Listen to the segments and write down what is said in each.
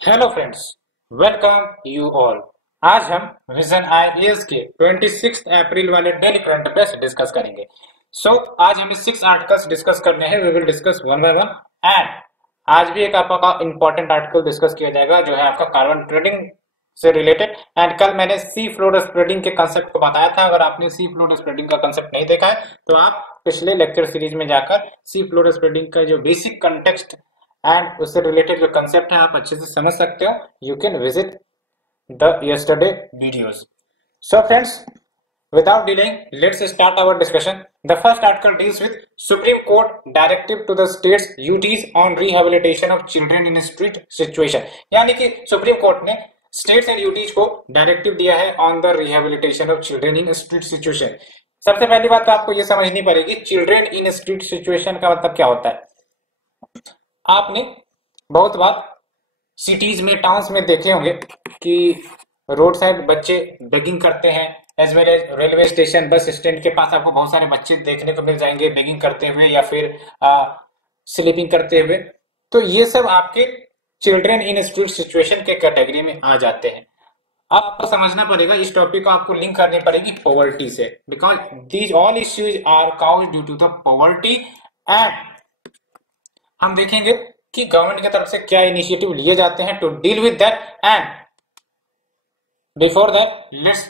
Hello friends, welcome you all. आज हम vision IAS के 26 अप्रैल वाले डेली करंट अफेयर्स डिस्कस करेंगे। आज हमें 6 आर्टिकल्स डिस्कस करने हैं। We will discuss one by one. And आज भी एक आपका इंपॉर्टेंट आर्टिकल डिस्कस किया जाएगा जो है आपका कार्बन ट्रेडिंग से रिलेटेड। एंड कल मैंने सी फ्लोर स्प्रेडिंग के कंसेप्ट को बताया था। अगर आपने सी फ्लोर स्प्रेडिंग का कंसेप्ट नहीं देखा है तो आप पिछले लेक्चर सीरीज में जाकर सी फ्लोर स्प्रेडिंग का जो बेसिक कंटेक्स्ट एंड उससे रिलेटेड जो कंसेप्ट है आप अच्छे से समझ सकते हो। You can visit the yesterday videos. So friends, without delaying, let's start our discussion. The first article deals with Supreme Court directive to the states UTs on rehabilitation of children in street situation. यानी कि supreme court ने states and UTs को directive दिया है on the rehabilitation of children in street situation. सबसे पहली बात तो आपको ये समझनी पड़ेगी, चिल्ड्रन इन स्ट्रीट सिचुएशन का मतलब क्या होता है। आपने बहुत बार सिटीज में, टाउन्स में देखे होंगे कि रोड साइड बच्चे बेगिंग करते हैं, as well as railway station, bus stand के पास आपको बहुत सारे बच्चे देखने को मिल जाएंगे बेगिंग करते हुए या फिर स्लीपिंग करते हुए। तो ये सब आपके चिल्ड्रन इन स्ट्रीट सिचुएशन के कैटेगरी में आ जाते हैं। अब आपको समझना पड़ेगा, इस टॉपिक को आपको लिंक करनी पड़ेगी पॉवर्टी से, because these all issues are caused due to the poverty. And हम देखेंगे कि गवर्नमेंट की तरफ से क्या इनिशिएटिव लिए जाते हैं to deal with that. And before that let's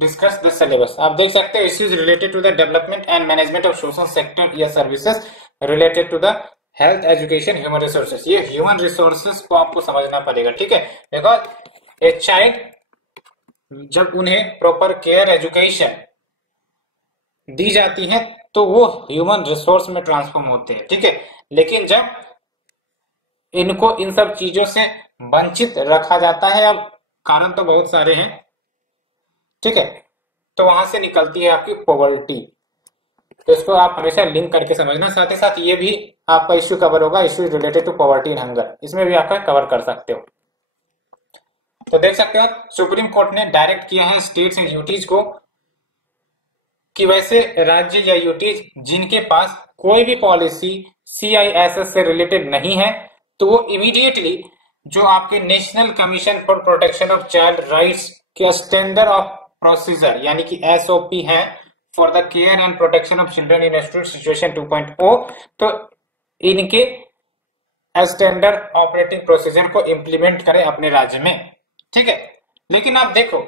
discuss the syllabus. आप देख सकते हैं issues related to the development and management of social sector या services related to the health, education, human resources. ये ह्यूमन रिसोर्सेज को आपको समझना पड़ेगा, ठीक है। बिकॉज ए चाइल्ड जब उन्हें प्रॉपर केयर, एजुकेशन दी जाती है तो वो ह्यूमन रिसोर्स में ट्रांसफॉर्म होते हैं, ठीक है। लेकिन जब इनको इन सब चीजों से वंचित रखा जाता है, अब कारण तो बहुत सारे हैं, ठीक है, तो वहां से निकलती है आपकी पॉवर्टी। तो इसको आप हमेशा लिंक करके समझना। साथ ही साथ ये भी आपका इश्यू कवर होगा, issue related to poverty and hunger, इसमें भी आपका कवर कर सकते हो। तो देख सकते हो सुप्रीम कोर्ट ने डायरेक्ट किया है स्टेट्स एंड यूटीज को कि वैसे राज्य या यूटीज जिनके पास कोई भी पॉलिसी CISS से रिलेटेड नहीं है तो वो इमीडिएटली जो आपके national commission for protection of child rights के स्टैंडर्ड ऑफ प्रोसीजर यानी कि SOP है for the care and protection of children in street situation 2.0, तो इनके स्टैंडर्ड ऑपरेटिंग प्रोसीजर को इंप्लीमेंट करें अपने राज्य में, ठीक है। लेकिन आप देखो,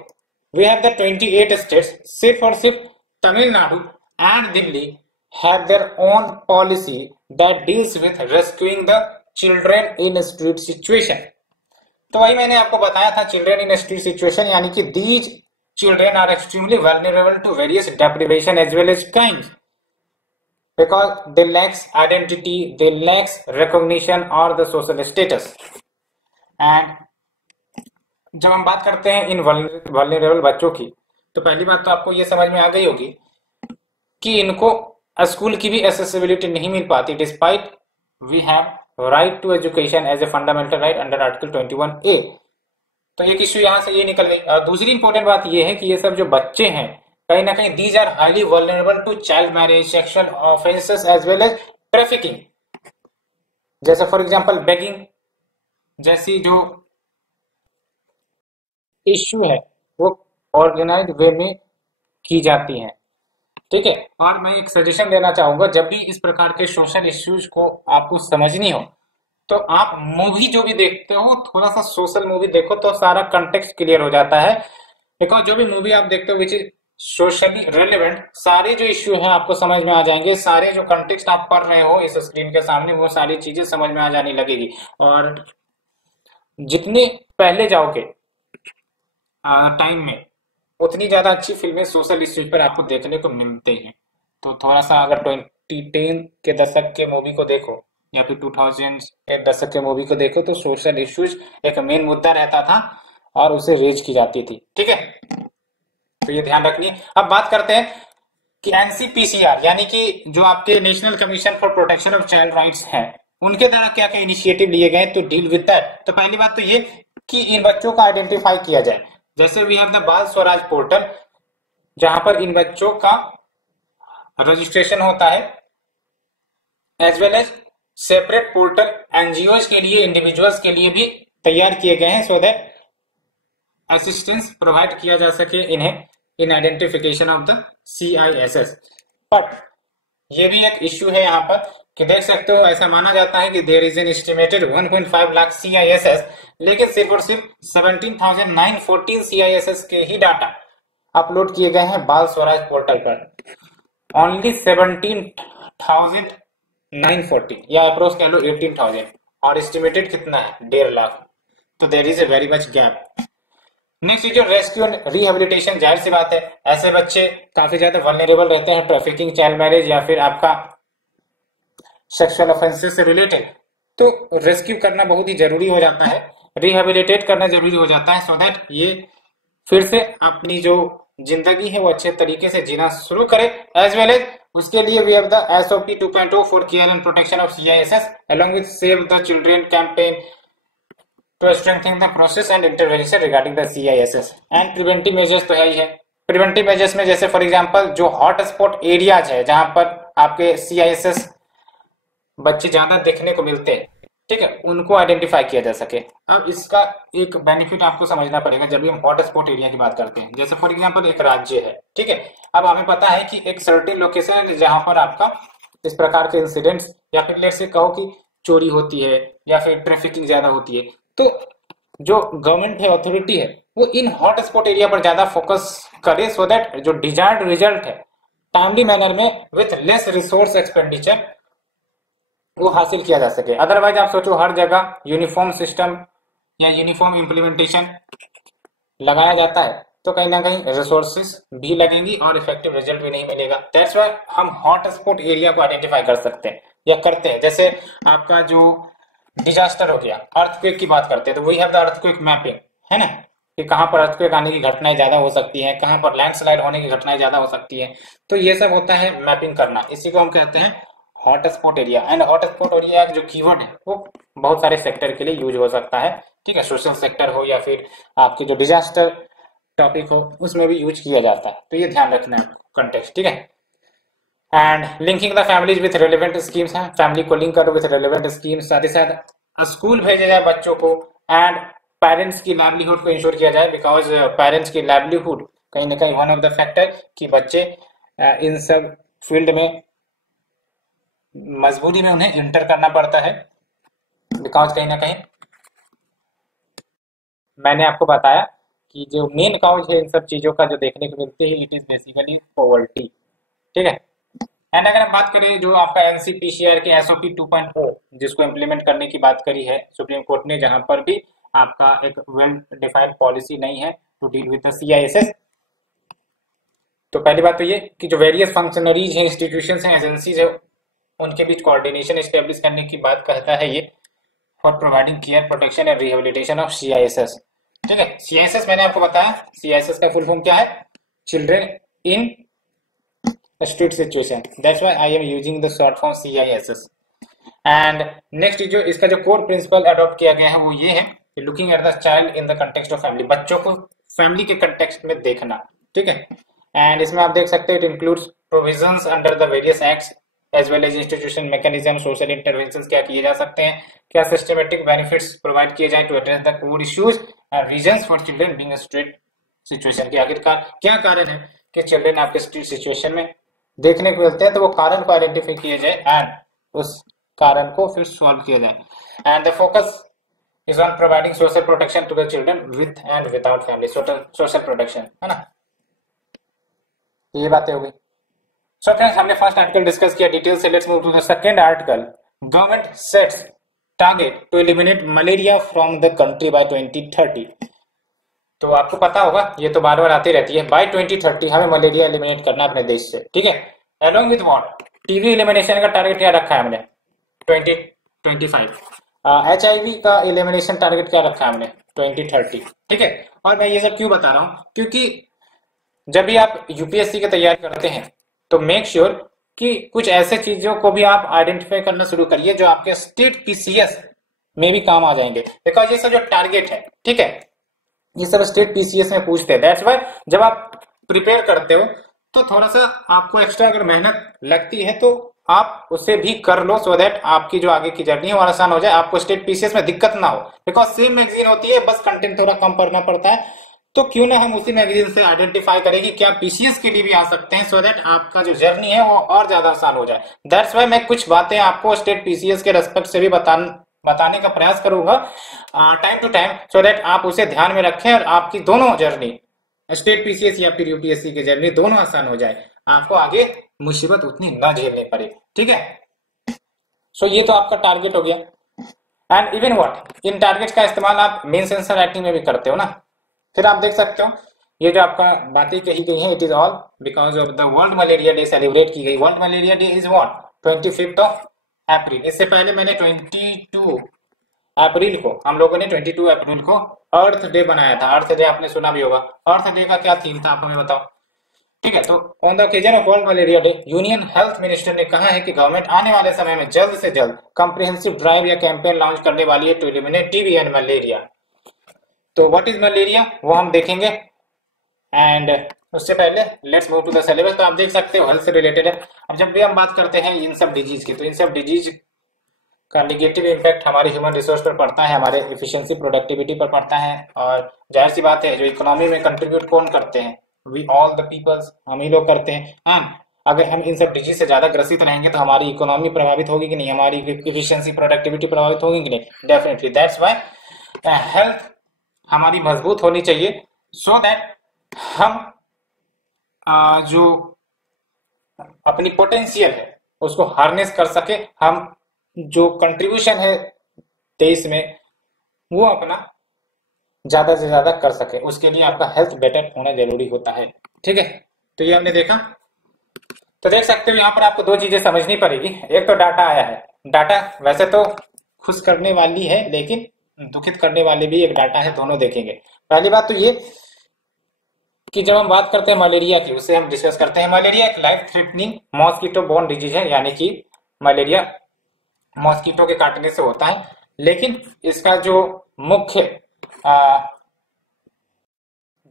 वी हैव द 28 स्टेट्स, सिर्फ और सिर्फ Tamil Nadu and Delhi have their own policy that deals with rescuing the children in street situation। तो वही मैंने आपको बताया था, चिल्ड्रन इन स्ट्रीट सिचुएशन यानी कि these children are extremely vulnerable to various deprivation as well as crimes because they lacks identity, they lacks recognition or the social status। and जब हम बात करते हैं इन vulnerable बच्चों की, तो पहली बात तो आपको ये समझ में आ गई होगी कि इनको स्कूल की भी एक्सेसिबिलिटी नहीं मिल पाती, despite we have right to education as a fundamental right under article 21A। तो एक इश्यू यहां से ये निकल गई। और दूसरी इंपॉर्टेंट बात ये है कि ये सब जो बच्चे हैं कहीं ना कहीं these are highly vulnerable to child marriage, sexual offences as well as trafficking. जैसे फॉर एग्जांपल बेगिंग जैसी जो इश्यू है वो ऑर्गेनाइज्ड वे में की जाती है, ठीक है। और मैं एक सजेशन देना चाहूंगा, जब भी इस प्रकार के सोशल इश्यूज को आपको समझनी हो तो आप मूवी जो भी देखते हो थोड़ा सा सोशल मूवी देखो तो सारा कंटेक्स्ट क्लियर हो जाता है। बिकॉज जो भी मूवी आप देखते हो विच इज सोशली रेलेवेंट, सारे जो इश्यू है आपको समझ में आ जाएंगे, सारे जो कंटेक्स्ट आप पढ़ रहे हो इस स्क्रीन के सामने वो सारी चीजें समझ में आ जाने लगेगी। और जितने पहले जाओगे टाइम में उतनी ज्यादा अच्छी फिल्में सोशल इश्यूज पर आपको देखने को मिलते हैं। तो थोड़ा सा अगर 2010 के दशक के मूवी को देखो या फिर 2000 के दशक के मूवी को देखो तो सोशल इश्यूज एक मेन मुद्दा रहता था और उसे रेज की जाती थी, ठीक है। तो ये ध्यान रखनी। अब बात करते हैं कि NCPCR यानी कि जो आपके national commission for protection of child rights है उनके द्वारा क्या क्या इनिशिएटिव लिए गए टू डील विद दैट। तो पहली बात तो ये कि इन बच्चों का आइडेंटिफाई किया जाए। जैसे वी हैव द बाल स्वराज पोर्टल जहां पर इन बच्चों का रजिस्ट्रेशन होता है, as well as separate portal NGO के लिए, इंडिविजुअल्स के लिए भी तैयार किए गए हैं सो दैट असिस्टेंस प्रोवाइड किया जा सके इन्हें in identification of the CISS। But ये भी एक इश्यू है यहाँ पर कि देख सकते हो ऐसा माना जाता है कि there is an estimated 1.5 lakh CISS, लेकिन सिर्फ और सिर्फ 17,914 CISS के ही डाटा अपलोड किए गए हैं बाल स्वराज पोर्टल पर। ओनली 17,940 या अप्रोक्स कह लो 18,000, और एस्टिमेटेड कितना है 1.5 लाख। तो there is a very much gap. Next जो रेस्क्यू एंड रिहेबिलिटेशन, जाहिर सी बात है ऐसे बच्चे काफी ज्यादा वल्नरेबल रहते हैं ट्रैफिकिंग, चाइल्ड मैरिज या फिर आपका सेक्सुअल ऑफेंसेस से रिलेटेड, तो रेस्क्यू करना बहुत ही जरूरी हो जाता है, रिहेबिलिटेट करना जरूरी हो जाता है सो दैट ये फिर से अपनी जो जिंदगी है वो अच्छे तरीके से जीना शुरू करे। एज वेल एज उसके लिए we have the SOP 2.0 for care and protection of CISS along with save the children campaign to strengthen the process and intervention regarding the CISS and preventive measures तो है ही है। Preventive measures में जैसे for example जो hot spot areas है जहां पर आपके CISS बच्चे ज्यादा देखने को मिलते हैं, ठीक है, उनको आइडेंटिफाई किया जा सके। अब इसका एक बेनिफिट आपको समझना पड़ेगा जब भी हम हॉट स्पॉट एरिया की बात करते हैं। जैसे फॉर एग्जांपल एक राज्य है, ठीक है, अब हमें पता है कि एक सर्टेन लोकेशन है जहां पर आपका इस प्रकार के इंसिडेंट्स या फिर लेट्स से कहो कि चोरी होती है या फिर ट्रैफिकिंग ज्यादा होती है, तो जो गवर्नमेंट है, अथॉरिटी है, वो इन हॉट स्पॉट एरिया पर ज्यादा फोकस करे सो दैट जो डिजायर्ड रिजल्ट है टाइमली मैनर में विथ लेस रिसोर्स एक्सपेंडिचर वो हासिल किया जा सके। अदरवाइज आप सोचो हर जगह यूनिफॉर्म सिस्टम या यूनिफॉर्म इम्प्लीमेंटेशन लगाया जाता है तो कहीं ना कहीं रिसोर्सेस भी लगेंगी और इफेक्टिव रिजल्ट भी नहीं मिलेगा। दैट्स व्हाई हम हॉट स्पॉट एरिया को आइडेंटिफाई कर सकते हैं या करते हैं। जैसे आपका जो डिजास्टर हो गया, अर्थक्वेक की बात करते हैं तो we have the earthquake mapping, है ना, कि कहां पर अर्थक्वेक आने की घटनाएं ज्यादा हो सकती हैं, कहां पर लैंडस्लाइड होने की घटनाएं ज्यादा हो सकती हैं, तो ये सब होता है मैपिंग करना, इसी को हम कहते हैं hot spot area. And hot spot area जो कीवर्ड है वो बहुत सारे सेक्टर के लिए यूज हो सकता है, ठीक है, सोशल सेक्टर हो या फिर आपके जो डिजास्टर टॉपिक हो उसमें भी यूज किया जाता है, तो ये ध्यान रखना है कंटेक्स्ट, ठीक है। And linking the families with relevant schemes है, फैमिली को लिंक करो विथ रेलेवेंट स्कीम्स, साथ ही साथ स्कूल भेजा जाए बच्चों को एंड पेरेंट्स की लाइवलीहुड को इंश्योर किया जाए, बिकॉज पेरेंट्स की लाइवलीहुड कहीं ना कहीं वन ऑफ द फैक्टर कि बच्चे इन सब फील्ड में मजबूरी में उन्हें इंटर करना पड़ता है, बिकॉज कहीं ना कहीं मैंने आपको बताया कि जो मेन काउज है इन सब चीजों का जो देखने को मिलती है इट इज बेसिकली पॉवर्टी, ठीक है। एंड अगर हम बात करें जो आपका NCPCR के SOP 2.0 जिसको इम्प्लीमेंट करने की बात करी है सुप्रीम कोर्ट ने, जहां पर भी आपका एक वेल डिफाइंड पॉलिसी नहीं है to deal with the CISS। तो पहली बात तो ये कि जो वेरियस फंक्शनरीज हैं, इंस्टीट्यूशंस हैं, एजेंसीज है, उनके बीच कोऑर्डिनेशन एस्टेब्लिश करने की बात कहता है ये for providing care, protection and rehabilitation of CISS, ठीक है। CISS मैंने आपको बताया, CISS का फुल फॉर्म क्या है, children in street situation, that's why I am using the short form CISS। And next जो इसका जो कोर प्रिंसिपल अडॉप्ट किया गया है वो ये है कि looking at the child in the context of family, बच्चों को फैमिली के कंटेक्स्ट में देखना, ठीक है। एंड इसमें आप देख सकते हैं it includes provisions under the various acts as well as institution mechanism, social intervention क्या किए जा सकते हैं, क्या सिस्टमेटिक बेनिफिट्स प्रोवाइड किए जाए to address the core issues and reasons for children being street situation, की आखिरकार क्या कारण है कि चिल्ड्रन आपके स्ट्रीट सिचुएशन में देखने को मिलते हैं, तो वो कारण को आइडेंटिफाई किया जाए एंड उस कारण को फिर सॉल्व किया जाए। And the focus is on providing social protection to the children with and without family, social protection, है ना, ये बातें हो गई। सो फ्रेंड्स हमने फर्स्ट आर्टिकल डिस्कस किया डिटेल से, let's move to the second article. Government sets target to eliminate malaria from the country by 2030। तो आपको पता होगा, ये तो बार बार आती रहती है, बाय 2030 हमें मलेरिया एलिमिनेट करना अपने देश से, ठीक है। Along with what, TB elimination का टारगेट क्या रखा है हमने 2025, HIV का एलिमिनेशन टारगेट क्या रखा है हमने 2030, ठीक है। और मैं ये सब क्यों बता रहा हूं, क्योंकि जब भी आप UPSC की तैयारी करते हैं तो मेक श्योर कि कुछ ऐसे चीजों को भी आप आइडेंटिफाई करना शुरू करिए जो आपके स्टेट PCS में भी काम आ जाएंगे, बिकॉज ये सब जो टारगेट है, ठीक है, ये सब स्टेट PCS में पूछते हैं। दैट्स व्हाई जब आप प्रिपेयर करते हो तो थोड़ा सा आपको एक्स्ट्रा अगर मेहनत लगती है तो आप उसे भी कर लो, सो दैट आपकी जो आगे की जर्नी है वो आसान हो जाए, आपको स्टेट पीसीएस में दिक्कत ना हो, बिकॉज सेम मैगजीन होती है, बस कंटेंट थोड़ा कम पढ़ना पड़ता है। तो क्यों ना हम उसी मैगजीन से आइडेंटिफाई करें कि क्या पीसीएस के लिए भी आ सकते हैं, सो दैट आपका जो जर्नी है वो और ज्यादा आसान हो जाए। दैट्स वाई मैं कुछ बातें आपको स्टेट पीसीएस के रेस्पेक्ट से भी बताने का प्रयास करूंगा time to time, so that आप उसे ध्यान में रखें और आपकी दोनों जर्नी, स्टेट पीसीएस या फिर यूपीएससी की जर्नी, दोनों आसान हो जाए, आपको आगे मुसीबत उतनी ना झेलनी पड़े। ठीक है, सो ये तो आपका टारगेट हो गया। And even what, in targets का इस्तेमाल आप मेंस आंसर राइटिंग में भी करते हो ना। फिर आप देख सकते हो ये जो आपका बातें कही गई हैं, it is all because of the world malaria day celebrate की गई। World malaria day is what, 25 अप्रैल। इससे पहले मैंने 22 अप्रैल को, हम लोगों ने 22 अप्रैल को अर्थ डे बनाया था। अर्थ डे आपने सुना भी होगा। अर्थ डे का क्या थीम था आप हमें बताओ। ठीक है, तो on the occasion of world malaria day, union health minister ने कहा है कि गवर्नमेंट आने वाले समय में जल्द से जल्द कॉम्प्रिहेंसिव ड्राइव या कैंपेन लॉन्च करने वाली है to eliminate TB and malaria. तो व्हाट इज मलेरिया वो हम देखेंगे, एंड उससे पहले let's move to the syllabus. तो आप देख सकते हो हेल्थ से रिलेटेड है। अब जब भी हम बात करते हैं इन सब डिजीज की, तो इन सब डिजीज का निगेटिव इम्पैक्ट हमारे ह्यूमन रिसोर्स पर पड़ता है, हमारे एफिशिएंसी प्रोडक्टिविटी पर पड़ता है, और जाहिर सी बात है जो इकोनॉमी में कंट्रीब्यूट कौन करते हैं, वी ऑल द पीपल्स, हम ही लोग करते हैं। एंड अगर हम इन सब डिजीज से ज्यादा ग्रसित रहेंगे तो हमारी इकोनॉमी प्रभावित होगी कि नहीं, हमारी एफिशिएंसी प्रोडक्टिविटी प्रभावित होगी कि नहीं, डेफिनेटली। दैट्स व्हाई हेल्थ हमारी मजबूत होनी चाहिए, सो दैट हम जो अपनी पोटेंशियल है उसको हार्नेस कर सके, हम जो कंट्रीब्यूशन है देश में वो अपना ज्यादा से ज्यादा कर सके। उसके लिए आपका हेल्थ बेटर होना जरूरी होता है। ठीक है, तो ये हमने देखा। तो देख सकते हो यहाँ पर आपको दो चीजें समझनी पड़ेगी। एक तो डाटा आया है, डाटा वैसे तो खुश करने वाली है लेकिन दुखित करने वाले भी एक डाटा है, दोनों देखेंगे। पहली बात तो ये कि जब हम बात करते हैं मलेरिया की, उसे हम डिस्कस करते हैं। मलेरिया एक life threatening mosquito borne disease है, यानी कि मलेरिया मॉस्किटो के काटने से होता है, लेकिन इसका जो मुख्य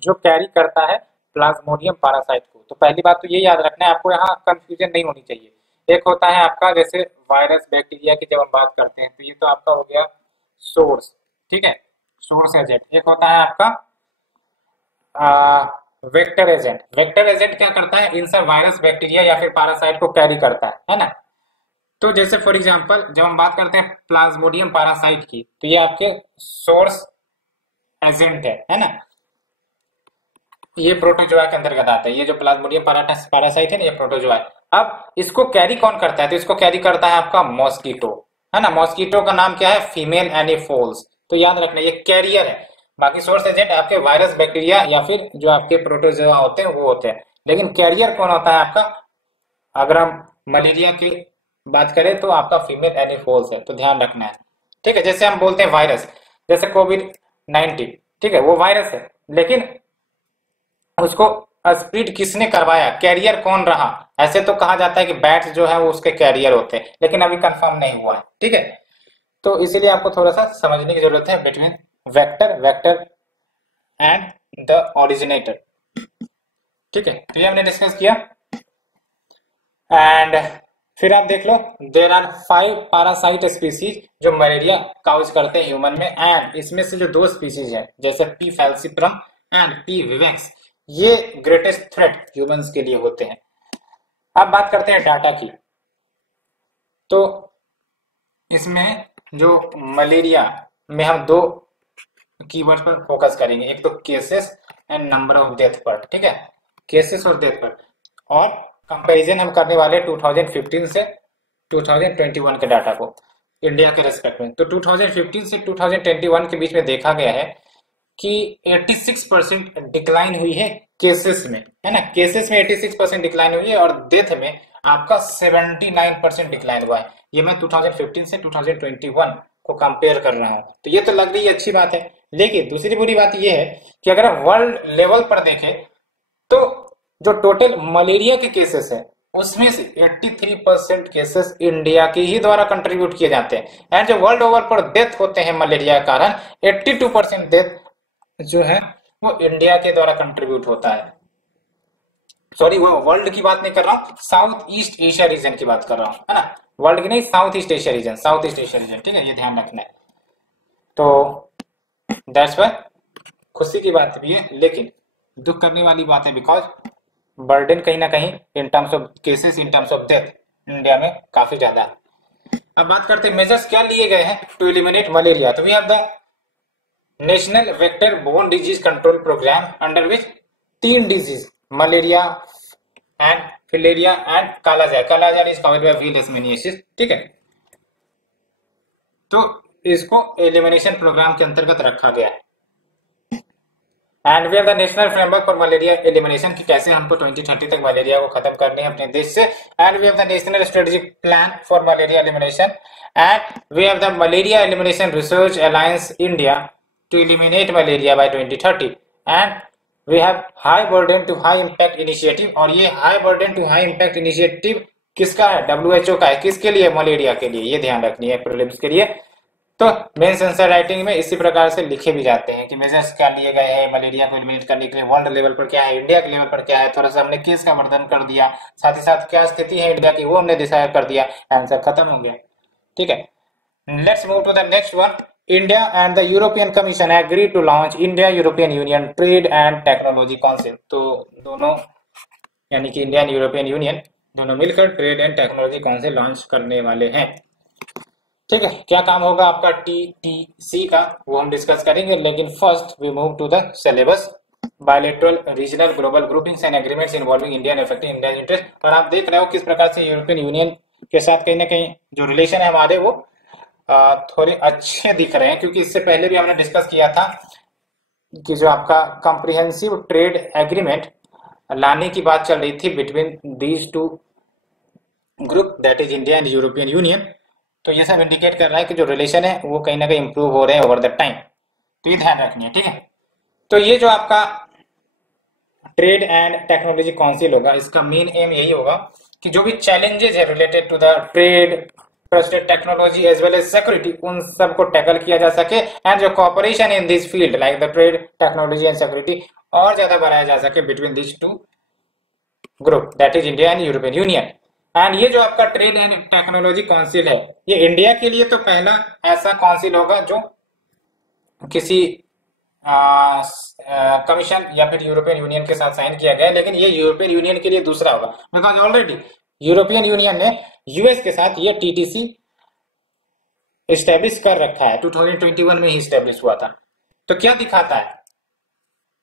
जो कैरी करता है प्लाज्मोडियम पारासाइट को। तो पहली बात तो ये याद रखना है आपको, यहाँ कंफ्यूजन नहीं होनी चाहिए। एक होता है आपका जैसे वायरस बैक्टीरिया की जब हम बात करते हैं तो ये तो आपका हो गया सोर्स, ठीक है, सोर्स एजेंट। एक होता है आपका वेक्टर एजेंट। वेक्टर एजेंट क्या करता है, इन सब वायरस बैक्टीरिया या फिर पारासाइट को कैरी करता है ना। तो जैसे फॉर एग्जांपल जब हम बात करते हैं प्लाज्मोडियम पारासाइट की, तो ये आपके सोर्स एजेंट है ना, ये प्रोटोजोआ के अंतर्गत आता है। ये जो प्लाज्मोडियम पारासाइट है ना, ये प्रोटोजोआ है। अब इसको कैरी कौन करता है, तो इसको कैरी करता है आपका मॉस्किटो, है ना। मॉस्किटो का नाम क्या है, फीमेल एनीफोल्स। तो याद रखना ये कैरियर है। बाकी सोर्स एजेंट आपके वायरस बैक्टीरिया या फिर जो आपके प्रोटोजोआ होते हैं वो होते हैं, लेकिन कैरियर कौन होता है आपका, अगर हम मलेरिया की बात करें तो आपका फीमेल एनीफोल्स है। तो ध्यान रखना है, ठीक है। जैसे हम बोलते हैं वायरस, जैसे कोविड-19, ठीक है, वो वायरस है, लेकिन उसको स्प्रेड किसने करवाया, कैरियर कौन रहा। ऐसे तो कहा जाता है कि बैट्स जो है वो उसके कैरियर होते हैं, लेकिन अभी कंफर्म नहीं हुआ है, ठीक है। तो इसीलिए आपको थोड़ा सा समझने की जरूरत है between vector and the originator, ठीक है। तो ये हमने डिस्कस किया। एंड फिर आप देख लो, देर आर 5 पैरासाइट स्पीसीज जो मलेरिया काउज करते हैं ह्यूमन में, एंड इसमें से जो 2 स्पीसीज है जैसे पी फैल्सिप्रम एंड पी विवेक्स, ये ग्रेटेस्ट थ्रेट ह्यूमंस के लिए होते हैं। अब बात करते हैं डाटा की। तो इसमें जो मलेरिया में हम 2 कीवर्ड पर फोकस करेंगे, एक तो cases and number of death पर, ठीक है, केसेस और डेथ पर। और कंपैरिजन हम करने वाले 2015 से 2021 के डाटा को इंडिया के रेस्पेक्ट में। तो 2015 से 2021 के बीच में देखा गया है कि 86% डिक्लाइन हुई है केसेस में, है ना। केसेस में 86% डिक्लाइन हुई है और डेथ में आपका 79% डिक्लाइन हुआ है। ये मैं 2015 से 2021 को कंपेयर कर रहा हूं, तो ये तो लग रही है अच्छी बात है। लेकिन दूसरी बुरी बात ये है कि अगर वर्ल्ड लेवल पर देखें तो जो टोटल मलेरिया के केसेस है उसमें से 83% केसेस इंडिया के ही द्वारा कंट्रीब्यूट किए जाते हैं। एंड जो वर्ल्ड ओवर पर डेथ होते हैं मलेरिया के कारण, 82% डेथ जो है वो इंडिया के द्वारा कंट्रीब्यूट होता है। सॉरी वो वर्ल्ड की बात नहीं कर रहा हूँ, साउथ ईस्ट एशिया रीजन की बात कर रहा हूँ, है ना, वर्ल्ड की नहीं, south east Asia region, south east Asia region, ठीक है, ये ध्यान रखना है। तो दैट्स वाई खुशी की बात भी है, लेकिन दुख करने वाली बात है, बिकॉज बर्डन कहीं ना कहीं in terms of cases, in terms of death India में काफी ज्यादा है। अब बात करते हैं मेजर्स क्या लिए गए हैं टू एलिमिनेट मलेरिया। तो we have the national vector borne disease control program under which 3 diseases malaria and filaria and kala-azar, kala-azar is covered by we leishmaniasis, ठीक है। तो इसको एलिमिनेशन प्रोग्राम के अंतर्गत रखा गया है। And we have the national framework for malaria elimination की कैसे हमको 2030 तक मलेरिया को खत्म करने हैं अपने देश से। And we have the national strategic plan for malaria elimination and we have the malaria elimination research alliance India to eliminate malaria by 2030 and we have high burden to high impact initiative. और ये high burden to high impact initiative किसका है? WHO का है। किसके लिए? Malaria के लिए। ये ध्यान रखनी है प्रीलिम्स के लिए। तो मेंस आंसर राइटिंग में इसी प्रकार से लिखे भी जाते हैं कि मेजर्स क्या लिए गए हैं मलेरिया को एलिमिनेट करने के लिए, वर्ल्ड लेवल पर क्या है, इंडिया के लेवल पर क्या है, थोड़ा सा हमने केस का वर्णन कर दिया, साथ ही साथ क्या स्थिति है इंडिया की वो हमने डिसाइड कर दिया, आंसर खत्म हो गया, ठीक है। Let's move to the next one. India and the European commission agree to launch India European union trade and technology council. तो दोनों यानी कि इंडिया एंड यूरोपियन यूनियन दोनों मिलकर trade and technology council launch करने वाले हैं, ठीक है। क्या काम होगा आपका TTC का वो हम डिस्कस करेंगे, लेकिन first we move to the syllabus. Bilateral regional global groupings and agreements involving India and affecting Indian interest. और आप देख रहे हो किस प्रकार से यूरोपियन यूनियन के साथ कहीं ना कहीं जो रिलेशन है हमारे वो थोड़े अच्छे दिख रहे हैं, क्योंकि इससे पहले भी हमने डिस्कस किया था कि जो आपका कॉम्प्रिहेंसिव ट्रेड एग्रीमेंट लाने की बात चल रही थी between these two group, that is India and European union. तो ये सब इंडिकेट कर रहा है कि जो रिलेशन है वो कहीं ना कहीं इंप्रूव हो रहे हैं ओवर द टाइम। तो ये ध्यान रखनी है, ठीक है। तो ये जो आपका ट्रेड एंड टेक्नोलॉजी काउंसिल होगा, इसका मेन एम यही होगा कि जो भी चैलेंजेस है related to the trade, technology as well as security, उन सबको टैकल किया जा सके एंड जो cooperation in this field like the trade, technology and security और ज्यादा बढ़ाया जा सके between this two group, that is India and European union. And ये जो आपका ट्रेड एंड टेक्नोलॉजी काउंसिल है, ये इंडिया के लिए तो पहला ऐसा काउंसिल होगा जो किसी कमीशन या फिर यूरोपियन यूनियन के साथ साइन किया गया है, लेकिन ये यूरोपियन यूनियन के लिए दूसरा होगा, बिकॉज ऑलरेडी यूरोपियन यूनियन ने यूएस के साथ ये TTC एस्टेब्लिश कर रखा है, 2021 में ही एस्टेब्लिश हुआ था। तो क्या दिखाता है?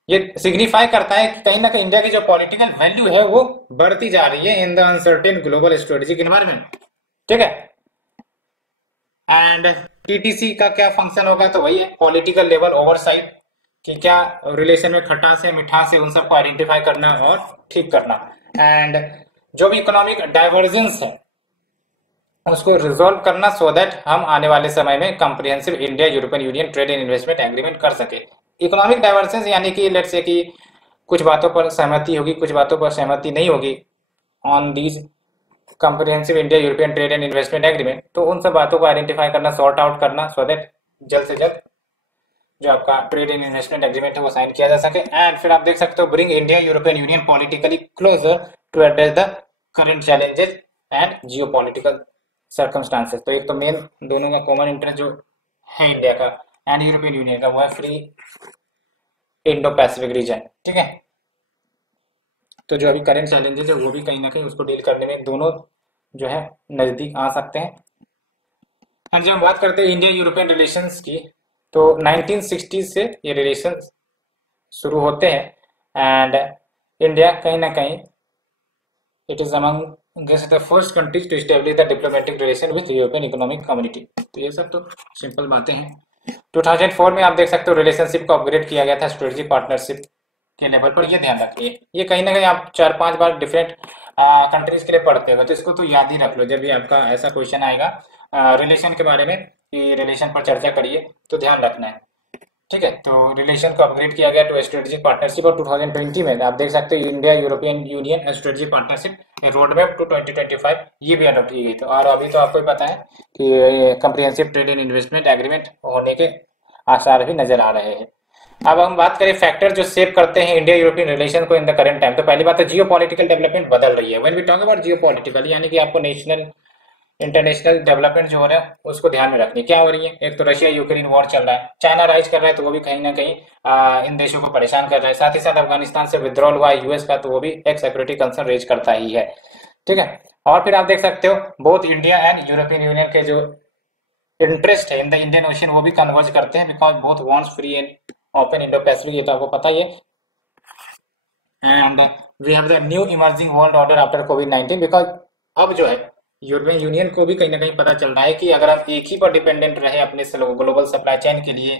ये सिग्निफाई करता है कि कहीं ना कहीं इंडिया की जो पॉलिटिकल वैल्यू है वो बढ़ती जा रही है in the uncertain global strategic environment, ठीक है। एंड TTC का क्या फंक्शन होगा? तो वही है पॉलिटिकल लेवल ओवरसाइट, कि क्या रिलेशन में खटास है, मिठास है, उन सबको आइडेंटिफाई करना और ठीक करना। एंड जो भी इकोनॉमिक डाइवर्जेंस है उसको रिजोल्व करना, सो दैट हम आने वाले समय में comprehensive India European union trade and investment agreement कर सके। इकोनॉमिक डाइवर्जेंस यानी कि लेट्स से कि कुछ बातों पर सहमति होगी, कुछ बातों पर सहमति नहीं होगी on these comprehensive India European trade and investment agreement, तो उन सब बातों को आइडेंटिफाई करना, सॉर्ट आउट करना, सो दैट जल्द से जल्द जो आपका ट्रेड एंड इन्वेस्टमेंट एग्रीमेंट है वो साइन किया जा सके। एंड फिर आप देख सकते हो bring India European union politically closer to address the current challenges and geopolitical circumstances. तो एक तो मेन दोनों का कॉमन इंटरेस्ट जो है इंडिया का एंड यूरोपियन यूनियन का वो है फ्री इंडो पैसिफिक रीजन, ठीक है। तो जो अभी करंट चैलेंजेस है वो भी कहीं ना कहीं उसको डील करने में दोनों जो है नजदीक आ सकते हैं। एंड जब हम बात करते हैं इंडिया यूरोपियन रिलेशंस की, तो 1960 से ये रिलेशन शुरू होते हैं एंड इंडिया कहीं ना कहीं it is among the first countries to establish the diplomatic relation with European economic community. तो ये सब तो सिंपल बातें हैं। 2004 में आप देख सकते हो रिलेशनशिप को अपग्रेड किया गया था स्ट्रेटेजिक पार्टनरशिप के लेवल पर। ये ध्यान रखिए, ये कहीं ना कहीं आप 4-5 बार डिफरेंट कंट्रीज के लिए पढ़ते हो, तो इसको तो याद ही रख लो जब भी आपका ऐसा क्वेश्चन आएगा रिलेशन के बारे में कि रिलेशन पर चर्चा करिए, तो ध्यान रखना है, ठीक है। तो रिलेशन को अपग्रेड किया गया टू स्ट्रेटेजिक पार्टनरशिप, और 2020 में आप देख सकते हो India European union strategic partnership road map to 2025 ये भी अडॉप्ट की गई। तो और अभी तो आपको पता है कि comprehensive trade and investment agreement होने के आसार भी नजर आ रहे हैं। अब हम बात करें फैक्टर जो शेप करते हैं इंडिया यूरोपियन रिलेशन को इन द करेंट टाइम, तो पहली बात तो जियो पॉलिटिकल डेवलपमेंट बदल रही है। When we talk about geo political, यानी कि आपको नेशनल इंटरनेशनल डेवलपमेंट जो हो रहा है उसको ध्यान में रखनी क्या हो रही है। एक तो रशिया यूक्रेन वॉर चल रहा है, चाइना राइज कर रहा है, तो वो भी कहीं ना कहीं इन देशों को परेशान कर रहा है। साथ ही साथ अफगानिस्तान से विड्रॉल हुआ है यूएस का, तो वो भी एक सिक्योरिटी कंसर्न रेज करता ही है, ठीक है। और फिर आप देख सकते हो both India and European union के जो इंटरेस्ट है इन द इंडियन ओशन वो भी कन्वर्ज करते हैं, because both wants free and open Indo Pacific, ये तो आपको पता ही है। And we have the new emerging world order after कोविड-19, बिकॉज अब जो है यूरोपियन यूनियन को भी कहीं ना कहीं पता चल रहा है कि अगर आप एक ही पर डिपेंडेंट रहे अपने ग्लोबल सप्लाई चेन के लिए,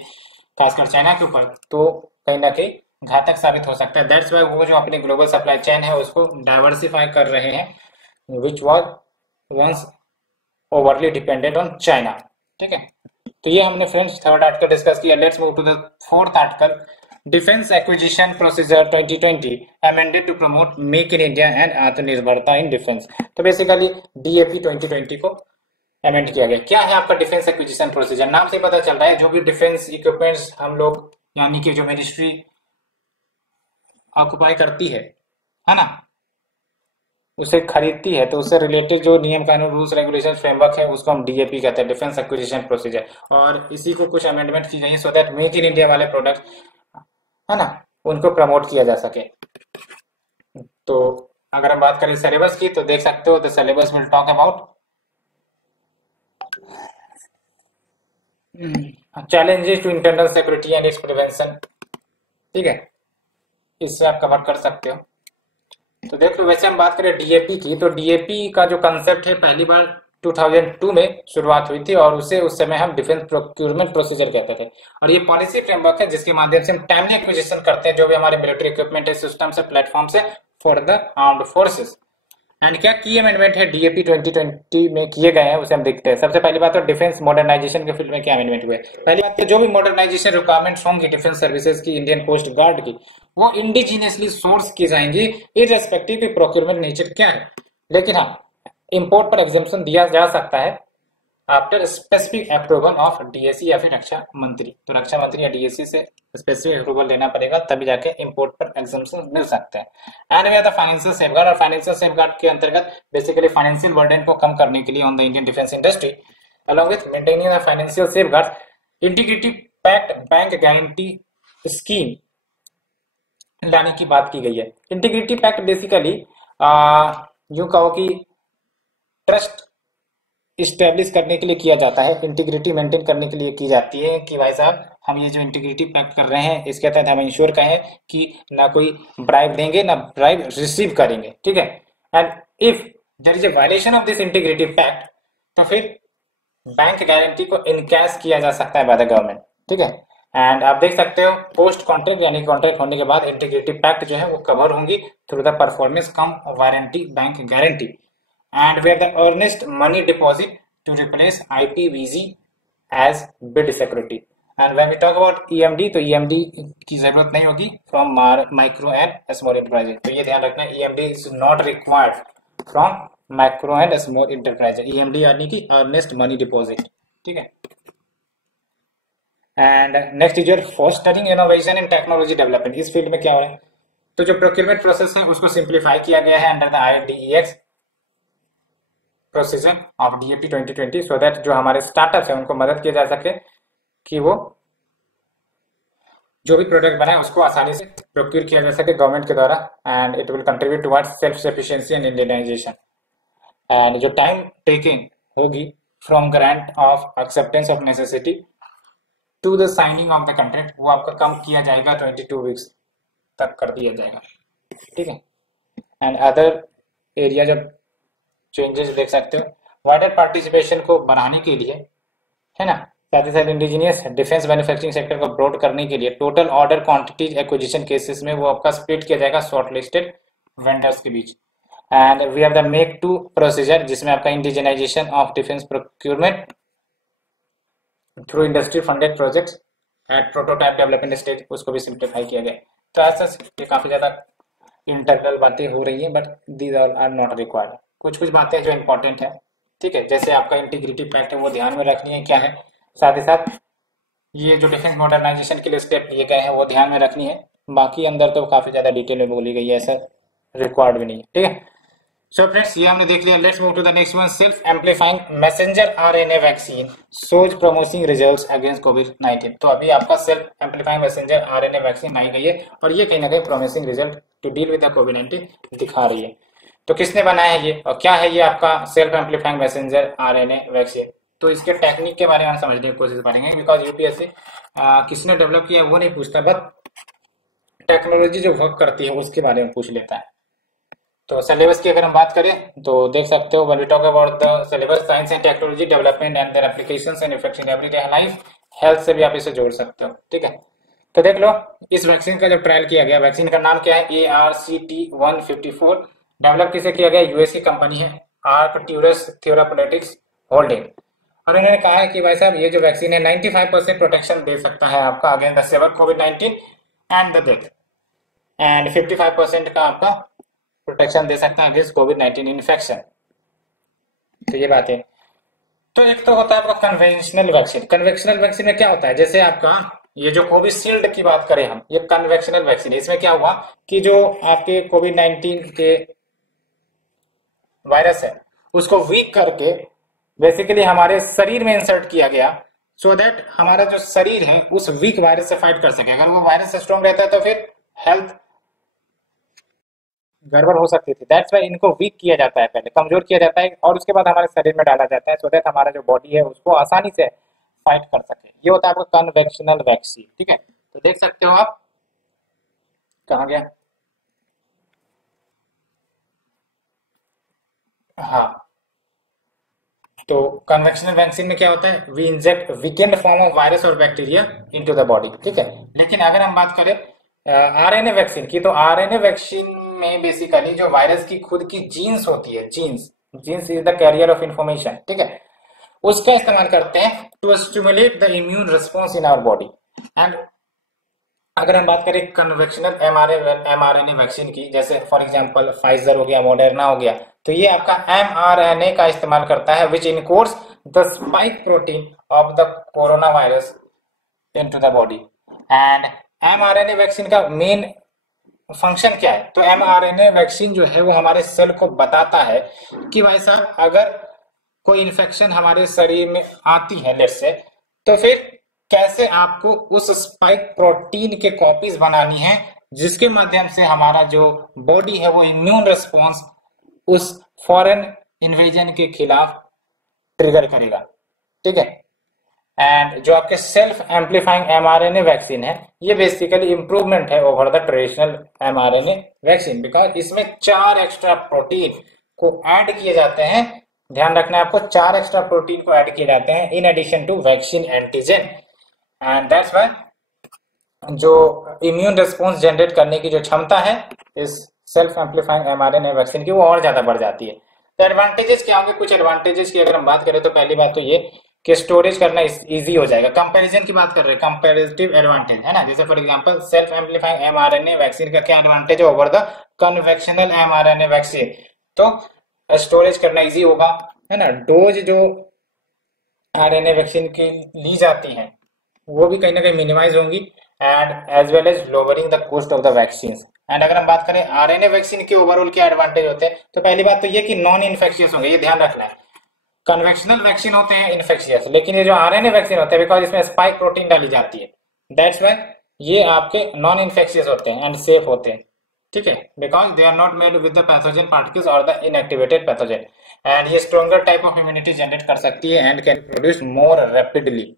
खासकर चाइना के ऊपर, तो कहीं ना कहीं घातक साबित हो सकता है। दैट्स वाई वो जो अपने ग्लोबल सप्लाई चेन है उसको डाइवर्सिफाई कर रहे हैं, which was once overly dependent on China, ठीक है। तो ये हमने फ्रेंड्स थर्ड आर्टिकल डिस्कस किया। Let's move to the fourth article, defence acquisition procedure 2020 amended to promote make in India and आत्मनिर्भरता इन डिफेंस। तो बेसिकली डीएपी 2020 को amend किया गया। क्या है आपका डिफेंस एक्विजिशन प्रोसीजर? नाम से पता चल रहा है जो भी डिफेंस इक्विपमेंट्स हम लोग, यानी कि जो मिनिस्ट्री ऑक्युपाई करती है ना, उसे खरीदती है, तो उससे रिलेटेड जो नियम कानून रूल्स रेगुलेशन फ्रेमवर्क है उसको हम डीएपी कहते हैं, डिफेंस एक्विजिशन प्रोसीजर। और इसी को कुछ अमेंडमेंट की गई है so that make in India वाले प्रोडक्ट है ना उनको प्रमोट किया जा सके। तो अगर हम बात करें सिलेबस की, तो देख सकते हो the syllabus will talk about challenges to internal security and its prevention, ठीक है, इससे आप कवर कर सकते हो। तो देख लो, वैसे हम बात करें डीएपी की, तो डीएपी का जो कंसेप्ट है पहली बार 2002 में शुरुआत हुई थी, और उसे उस समय हम डिफेंस प्रोक्यूरमेंट प्रोसीजर कहते थे। और ये पॉलिसी फ्रेमवर्क है जिसके माध्यम से हम टाइमली एक्विजिशन करते हैं जो भी हमारे मिलिट्री इक्विपमेंट है, सिस्टम से, प्लेटफॉर्म से, for the armed forces. And क्या की अमेंडमेंट है डीएपी 2020 में किए गए हैं उसे हम देखते हैं। सबसे पहली बात तो डिफेंस मॉडर्नाइजेशन के फील्ड में क्या अमेंडमेंट हुए। पहली बात तो जो भी मॉडर्नाइजेशन रिक्वायरमेंट्स होंगी डिफेंस सर्विसेज की, इंडियन कोस्ट गार्ड की, वो इंडिजीनियसली सोर्स की जाएंगी, इररेस्पेक्टिव प्रोक्योरमेंट नेचर क्या है। लेकिन हाँ, इंपोर्ट पर एग्जेम्पशन दिया जा सकता है after specific approval of DSC या फिर रक्षा मंत्री। तो रक्षा मंत्री या डीएससी से स्पेसिफिक अप्रूवल लेना पड़ेगा, तभी जाके इंपोर्ट पर एग्जेम्पशन मिल सकते हैं। And they are the financial safeguard, और फाइनेंशियल सेफगार्ड के अंतर्गत बेसिकली फाइनेंशियल बर्डन को कम करने के लिए on the Indian defence industry, along with maintaining the financial safeguard, integrity pact bank guarantee scheme लाने की बात की गई है। इंटीग्रिटी पैक्ट बेसिकली यूं कहो कि ट्रस्ट इस्टेब्लिश करने के लिए किया जाता है, इंटीग्रिटी मेंटेन करने के लिए की जाती है कि भाई साहब हम ये जो इंटीग्रिटी पैक्ट कर रहे हैं इसके तहत हम इंश्योर करें कि ना कोई ब्राइब देंगे ना ब्राइब रिसीव करेंगे, ठीक है। And if there is a violation of this integrity pact, तो फिर बैंक गारंटी को इनकैश किया जा सकता है बाय द गवर्नमेंट, ठीक है। एंड आप देख सकते हो पोस्ट कॉन्ट्रैक्ट यानी कॉन्ट्रैक्ट होने के बाद इंटीग्रिटी पैक्ट जो है वो कवर होंगी through the performance come warranty bank guarantee, and where the earnest money deposit to replace IPVG as bid security. And when we talk about EMD, तो EMD की जरूरत नहीं होगी from micro and small enterprises। तो ये ध्यान रखना, EMD is not required from micro and small enterprises। EMD यानी कि earnest money deposit, ठीक है। And next is your fostering innovation and technology development. इस फील्ड में क्या हो रहा है, तो जो प्रोक्योरमेंट प्रोसेस है उसको सिंप्लीफाई किया गया है under the IDEX procedure of DAP 2020, so that जो हमारे स्टार्टअप्स है उनको मदद किया जा सके कि वो जो भी प्रोडक्ट बनाए उसको आसानी से प्रोक्यूर किया जा सके गवर्नमेंट के द्वारा, and it will contribute towards self sufficiency and Indianization. And जो टाइम टेकिंग होगी from grant of acceptance of necessity to the signing of the contract, वो आपका कम किया जाएगा, 22 वीक्स तक कर दिया जाएगा, ठीक है। एंड अदर एरिया जब चेंजेस देख सकते हो, वाइडर पार्टिसिपेशन को बढ़ाने के लिए, है ना, साथ ही साथ इंडिजीनियस डिफेंस मैन्युफैक्चरिंग सेक्टर को ब्रॉड करने के लिए total order quantities acquisition cases में वो आपका स्प्लिट किया जाएगा शॉर्ट लिस्टेड वेंडर्स के बीच। And we have the make two procedure जिसमें आपका indigenisation of defence procurement through industry funded projects at prototype development stage, उसको भी सिंप्लीफाई किया गया। तो ऐसा ये काफी ज्यादा इंटरनल बातें हो रही हैं, but these all are not required. कुछ कुछ बातें जो इंपॉर्टेंट है, ठीक है, जैसे आपका इंटीग्रिटी पैक्ट है वो ध्यान में रखनी है क्या है, साथ ही साथ ये जो डिफेंस मॉडर्नाइजेशन के लिए स्टेप लिए गए हैं वो ध्यान में रखनी है। बाकी अंदर तो काफी ज्यादा डिटेल में बोली गई है, ऐसा रिक्वायर्ड भी नहीं है, ठीक है। सो फ्रेंड्स ये हमने देख लिया। Let's move to the next one. Self amplifying messenger RNA vaccine shows promising results against कोविड-19। तो अभी आपका self amplifying messenger RNA vaccine आई गई है और ये कहीं ना कहीं promising result to deal with the कोविड-19 दिखा रही है। तो किसने बनाया है ये और क्या है ये आपका self amplifying messenger RNA vaccine? तो इसके टेक्निक के बारे में हम समझने की कोशिश करेंगे, बिकॉज यूपीएससी किसने डेवलप किया वो नहीं पूछता, बट टेक्नोलॉजी जो वर्क करती है उसके बारे में पूछ लेता है। तो सिलेबस की अगर हम बात करें तो देख सकते हो, when we talk about the syllabus, science and technology development and their applications and effects in everyday life, health से भी आप इसे जोड़ सकते हो, ठीक है। तो देख लो इस वैक्सीन का जो ट्रायल किया गया, वैक्सीन का नाम क्या है, ARCT-154। डेवलप किसे किया गया, यूएस की कंपनी है आर्कट्यूरस थेरापेटिक्स होल्डिंग। और इन्होंने कहा है कि भाई साहब ये जो वैक्सीन है 95% प्रोटेक्शन दे सकता है आपका अगेंस्ट द सेवर कोविड-19 एंड द डेथ, एंड 55% का आपका प्रोटेक्शन दे सकता है अगेंस्ट कोविड-19 इन्फेक्शन। तो ये बात है। तो एक तो होता है आपका कन्वेंशनल वैक्सीन। कन्वेंशनल वैक्सीन में क्या होता है, जैसे आपका ये जो कोविशील्ड की बात करें हम, ये कन्वेंशनल वैक्सीन है। इसमें क्या हुआ कि जो आपके कोविड-19 के वायरस है उसको वीक करके बेसिकली हमारे शरीर में इंसर्ट किया गया, सो दैट हमारा जो शरीर है उस वीक वायरस से फाइट कर सके। अगर वो वायरस स्ट्रॉन्ग रहता है तो फिर हेल्थ गड़बड़ हो सकती थी। दैट्स वाई इनको वीक किया जाता है, पहले कमजोर किया जाता है और उसके बाद हमारे शरीर में डाला जाता है, सो दैट हमारा जो बॉडी है उसको आसानी से फाइट कर सके। ये होता है आपका कन्वेंशनल वैक्सीन, ठीक है। तो देख सकते हो आप, कहाँ गया, हाँ। तो कन्वेंशनल वैक्सीन में क्या होता है, we inject weakened form of virus और बैक्टीरिया इनटू द बॉडी, ठीक है। लेकिन अगर हम बात करें आरएनए वैक्सीन की, तो आरएनए वैक्सीन में बेसिकली जो वायरस की खुद की जीन्स होती है, genes is the carrier of information, ठीक है, उसका इस्तेमाल करते हैं to stimulate the immune response in our body. And अगर हम बात करें कन्वेंशनल एमआरएनए वैक्सीन की, जैसे फॉर एग्जांपल फाइजर हो गया, मॉडर्ना हो गया, तो ये आपका एमआरएनए का इस्तेमाल करता है which encodes the spike protein of the corona virus into the body. And mRNA vaccine का मेन फंक्शन क्या है, तो एमआरएनए वैक्सीन जो है वो हमारे सेल को बताता है कि भाई साहब अगर कोई इन्फेक्शन हमारे शरीर में आती है लेट्स से, तो फिर कैसे आपको उस स्पाइक प्रोटीन के कॉपीज बनानी है जिसके माध्यम से हमारा जो बॉडी है वो इम्यून रिस्पॉन्स उस फॉरेन इन्वेजन के खिलाफ ट्रिगर करेगा, ठीक है। एंड जो आपके सेल्फ एम्पलीफाइंग एमआरएनए वैक्सीन है ये बेसिकली इंप्रूवमेंट है over the traditional mRNA vaccine, because इसमें 4 एक्स्ट्रा प्रोटीन को ऐड किए जाते हैं। ध्यान रखना है आपको, 4 एक्स्ट्रा प्रोटीन को ऐड किए जाते हैं in addition to vaccine antigen, and that's why जो इम्यून रिस्पॉन्स जनरेट करने की जो क्षमता है इस सेल्फ एम्पलीफाइंग एमआरएनए वैक्सीन की वो और ज्यादा बढ़ जाती है। तो एडवांटेजेस क्या होंगे, कुछ एडवांटेजेस की अगर हम बात करें तो पहली बात तो ये कि स्टोरेज करना इजी हो जाएगा। कंपैरिजन की बात कर रहे हैं, कंपैरेटिव एडवांटेज है ना, जैसे for example self amplifying mRNA vaccine का क्या एडवांटेज है over the conventional mRNA vaccine, तो स्टोरेज करना इजी होगा, है ना। डोज जो आरएनए वैक्सीन की ली जाती है वो भी कहीं ना कहीं मिनिमाइज होंगी, and as well as lowering the cost of the vaccine. And अगर हम बात करें आरएनए वैक्सीन के ओवरऑल क्या एडवांटेज होते हैं, तो पहली बात तो ये कि नॉन इन्फेक्शियस होंगे, ये ध्यान रखना है। कन्वेंशनल वैक्सीन होते हैं इन्फेक्शियस, लेकिन ये जो आरएनए वैक्सीन होते हैं बिकॉज इसमें स्पाइक प्रोटीन डाली जाती है, दैट्स व्हाई ये आपके नॉन इन्फेक्शियस होते हैं एंड सेफ होते हैं, ठीक है, because they are not made with the pathogen particles और द इनएक्टिवेटेड पैथोजन। एंड ये stronger type of immunity generate कर सकती है and can produce more rapidly,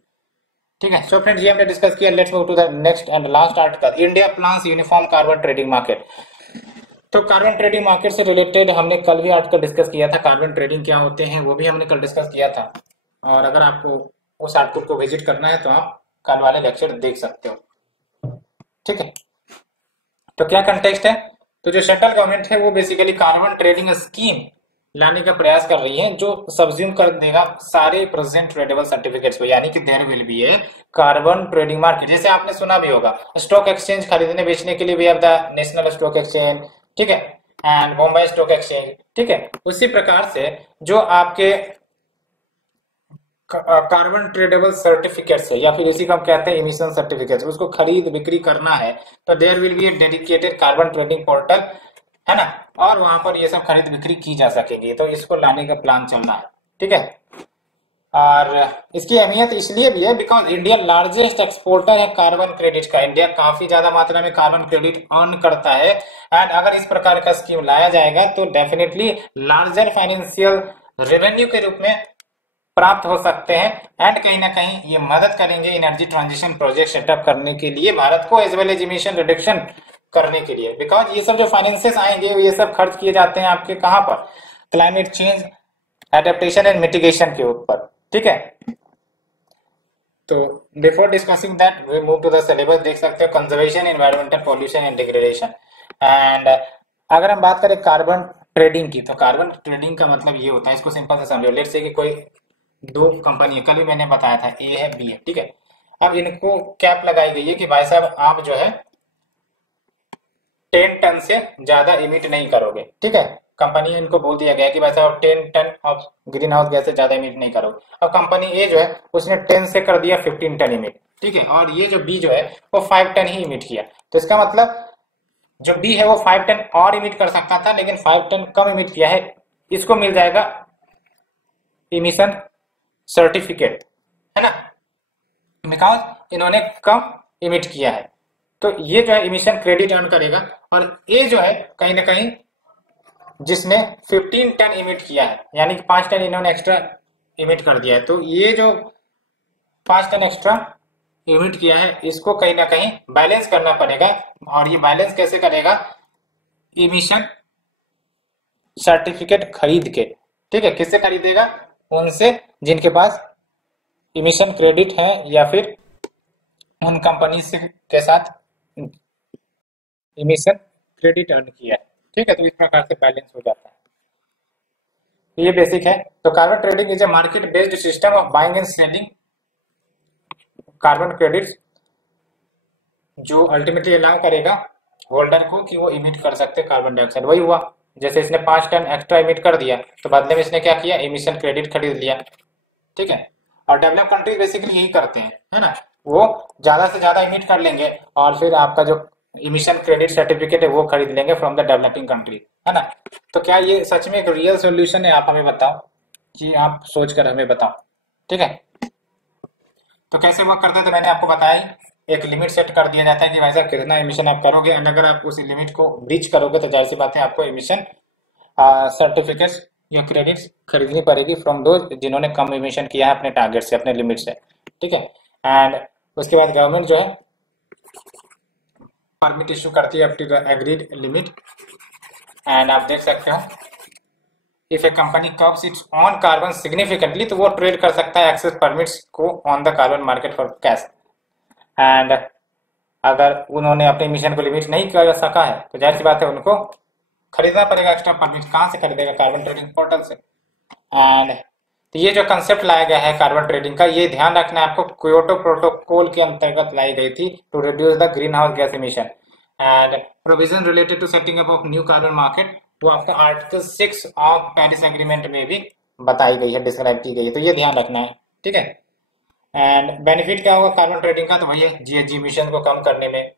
ठीक है। सो फ्रेंड्स ये हमने डिस्कस किया। Let's move to the next and last article, India plans uniform carbon trading market. तो कार्बन ट्रेडिंग मार्केट से रिलेटेड हमने कल भी आर्टिकल डिस्कस किया था, कार्बन ट्रेडिंग क्या होते हैं वो भी हमने कल डिस्कस किया था, और अगर आपको उस आर्टिकल को विजिट करना है तो आप कल वाले लेक्चर देख सकते हो, ठीक है। तो क्या कंटेक्स्ट है, तो जो सेंट्रल गवर्नमेंट है वो बेसिकली कार्बन ट्रेडिंग स्कीम लाने का प्रयास कर रही है जो सब्ज्यूम कर देगा सारे प्रेजेंट ट्रेडेबल सर्टिफिकेट्स को, यानी कि there will be a carbon trading market. जैसे आपने सुना भी होगा स्टॉक एक्सचेंज खरीदने बेचने के लिए भी अब द नेशनल स्टॉक एक्सचेंज, ठीक है, एंड बॉम्बे स्टॉक एक्सचेंज, ठीक है। उसी प्रकार से जो आपके कार्बन ट्रेडेबल सर्टिफिकेट्स है या फिर इसी को हम कहते हैं इमिशन सर्टिफिकेट्स, उसको खरीद बिक्री करना है तो there will be a dedicated carbon trading portal, है ना, और वहां पर ये सब खरीद बिक्री की जा सकेगी। तो इसको लाने का प्लान चल रहा है, ठीक है। और इसकी अहमियत इसलिए भी है बिकॉज इंडिया लार्जेस्ट एक्सपोर्टर है कार्बन क्रेडिट का। इंडिया काफी ज्यादा मात्रा में कार्बन क्रेडिट अर्न करता है एंड अगर इस प्रकार का स्कीम लाया जाएगा तो डेफिनेटली लार्जर फाइनेंशियल रेवेन्यू के रूप में प्राप्त हो सकते हैं एंड कहीं ना कहीं ये मदद करेंगे एनर्जी ट्रांजिशन प्रोजेक्ट सेटअप करने के लिए भारत को, as well as emission reduction करने के लिए। बिकॉज ये सब जो फाइनेंसेस आएंगे ये सब खर्च किए जाते हैं आपके कहां पर, climate change adaptation and mitigation के ऊपर, ठीक है। तो before discussing that we move to the syllabus. देख सकते हो conservation, environmental pollution and degradation. And अगर हम बात करें कार्बन ट्रेडिंग की, तो कार्बन ट्रेडिंग का मतलब ये होता है, इसको सिंपल से समझो। लेट्स से कि कोई दो कंपनी है, कल भी मैंने बताया था, ए है बी है, ठीक है। अब इनको कैप लगाई गई है कि भाई साहब आप जो है 10 टन से ज्यादा इमिट नहीं करोगे, ठीक है। कंपनी इनको बोल दिया गया कि भाई साहब 10 ton of greenhouse gas से ज्यादा इमिट नहीं करोगे। अब कंपनी ए जो है उसने 10 से कर दिया 15 टन इमिट, ठीक है, और ये जो बी जो है वो 5 टन ही इमिट किया। तो इसका मतलब जो बी है वो 5 टन और इमिट कर सकता था लेकिन 5 टन कम इमिट किया है, इसको मिल जाएगा इमिशन सर्टिफिकेट, है ना, बिकॉज इन्होंने कम इमिट किया है। तो ये जो है इमिशन क्रेडिट अर्न करेगा। और ए जो है कहीं ना कहीं जिसने 15 टन इमिट किया है, यानी कि 5 टन इन्होंने एक्स्ट्रा इमिट कर दिया है, तो ये जो 5 टन एक्स्ट्रा इमिट किया है इसको कहीं ना कहीं बैलेंस करना पड़ेगा। और ये बैलेंस कैसे करेगा, इमिशन सर्टिफिकेट खरीद के, ठीक है। किससे खरीदेगा, उनसे जिनके पास इमिशन क्रेडिट है या फिर उन कंपनी से के साथ इमिशन क्रेडिट अर्न किया है, ठीक है। तो इस प्रकार से बैलेंस हो जाता है, तो ये बेसिक है। तो carbon trading is a market based system of buying and selling carbon credits, जो अल्टीमेटली अलाउ करेगा होल्डर को कि वो इमिट कर सकते कार्बन डाइऑक्साइड। वही हुआ, जैसे इसने 5 टन एक्स्ट्रा इमिट कर दिया तो बदले में इसने क्या किया, इमिशन क्रेडिट खरीद लिया, ठीक है। और डेवलप कंट्रीज बेसिकली यही करते हैं, है ना, वो ज्यादा से ज्यादा इमिट कर लेंगे और फिर आपका जो इमिशन क्रेडिट सर्टिफिकेट है वो खरीद लेंगे फ्रॉम द डेवलपिंग कंट्री, है ना। तो क्या ये सच में एक रियल सोल्यूशन है, आप हमें बताओ, कि आप सोच कर हमें बताओ, ठीक है। तो कैसे वर्क करता है, तो मैंने आपको बताया, एक लिमिट सेट कर दिया जाता है कि भाई साहब कितना इमिशन आप करोगे, और अगर आप उस लिमिट को ब्रीच करोगे तो जाहिर सी बात है आपको इमिशन सर्टिफिकेट्स या क्रेडिट्स खरीदनी पड़ेगी फ्रॉम दो जिन्होंने कम इमिशन किया है अपने टारगेट से, अपने लिमिट से, ठीक है। एंड उसके बाद गवर्नमेंट जो है परमिट इशू करती है up to the agreed limit. And आप देख सकते हो if a company curbs its on carbon significantly, तो वो ट्रेड कर सकता है एक्सेस परमिट्स को on the carbon market for cash. And अगर उन्होंने अपने मिशन को लिमिट नहीं कर सका है तो जाहिर सी बात है उनको खरीदना पड़ेगा एक्स्ट्रा परमिट। कहां से खरीदेगा, कार्बन ट्रेडिंग पोर्टल से। एंड तो ये जो कंसेप्ट लाया गया है कार्बन ट्रेडिंग का, ये ध्यान रखना है आपको, क्योटो प्रोटोकॉल के अंतर्गत लाई गई थी to reduce the greenhouse gas emission. And provision related to setting up of new carbon market, वो आपका आर्टिकल 6 ऑफ पेरिस एग्रीमेंट में भी बताई गई है, डिस्क्राइब की गई है, तो ये ध्यान रखना है, ठीक है। एंड बेनिफिट क्या होगा कार्बन ट्रेडिंग का, तो वही है जीएचजी इमिशन को कम करने में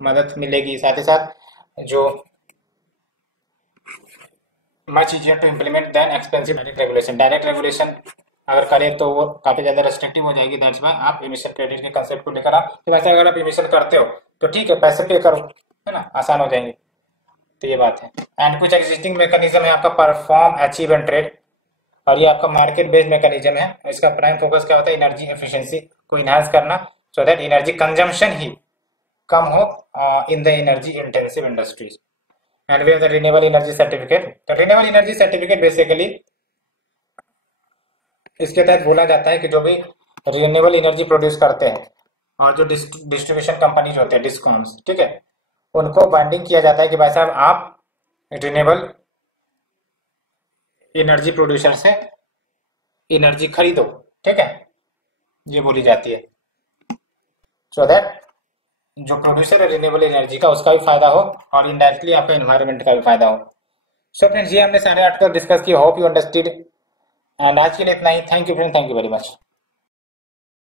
मदद मिलेगी, साथ ही साथ जो much easier to implement than expensive direct regulation. Direct regulation अगर करें तो वो काफी ज्यादा रेस्ट्रिक्टिव हो जाएगी, दैट्स व्हाई आप इमिशन क्रेडिट के कंसेप्ट को लेकर आप, तो वैसे अगर आप इमिशन करते हो तो ठीक है, पैसे पे करो, है ना, आसान हो जाएंगे, तो ये बात है। एंड कुछ एग्जिस्टिंग मैकेनिज्म है आपका, परफॉर्म, अचीव एंड ट्रेड, और ये आपका मार्केट बेस्ड मैकेनिज्म है। इसका प्राइम फोकस क्या होता है, एनर्जी एफिशिएंसी को इनहांस करना, सो दैट एनर्जी कंजम्पशन ही कम हो in the energy intensive industries. And we have the renewable energy certificate. तो रिन्यूएबल एनर्जी सर्टिफिकेट बेसिकली इसके तहत बोला जाता है कि जो भी रिन्यूएबल एनर्जी प्रोड्यूस करते हैं और जो डिस्ट्रीब्यूशन कंपनी होते हैं डिस्कॉम्स, ठीक है, उनको बाइंडिंग किया जाता है कि भाई साहब आप रिन्यूएबल एनर्जी प्रोड्यूसर से एनर्जी खरीदो, ठीक है, ये बोली जाती है, सो दैट जो प्रोड्यूसर है रिन्यूएबल एनर्जी का उसका भी फायदा हो और इनडायरेक्टली आपका एनवायरनमेंट का भी फायदा हो। सो फ्रेंड्स, ये हमने सारे आर्टिकल डिस्कस किए, होप यू अंडरस्टूड एंड आज के लिए इतना ही। Thank you friend, thank you very much.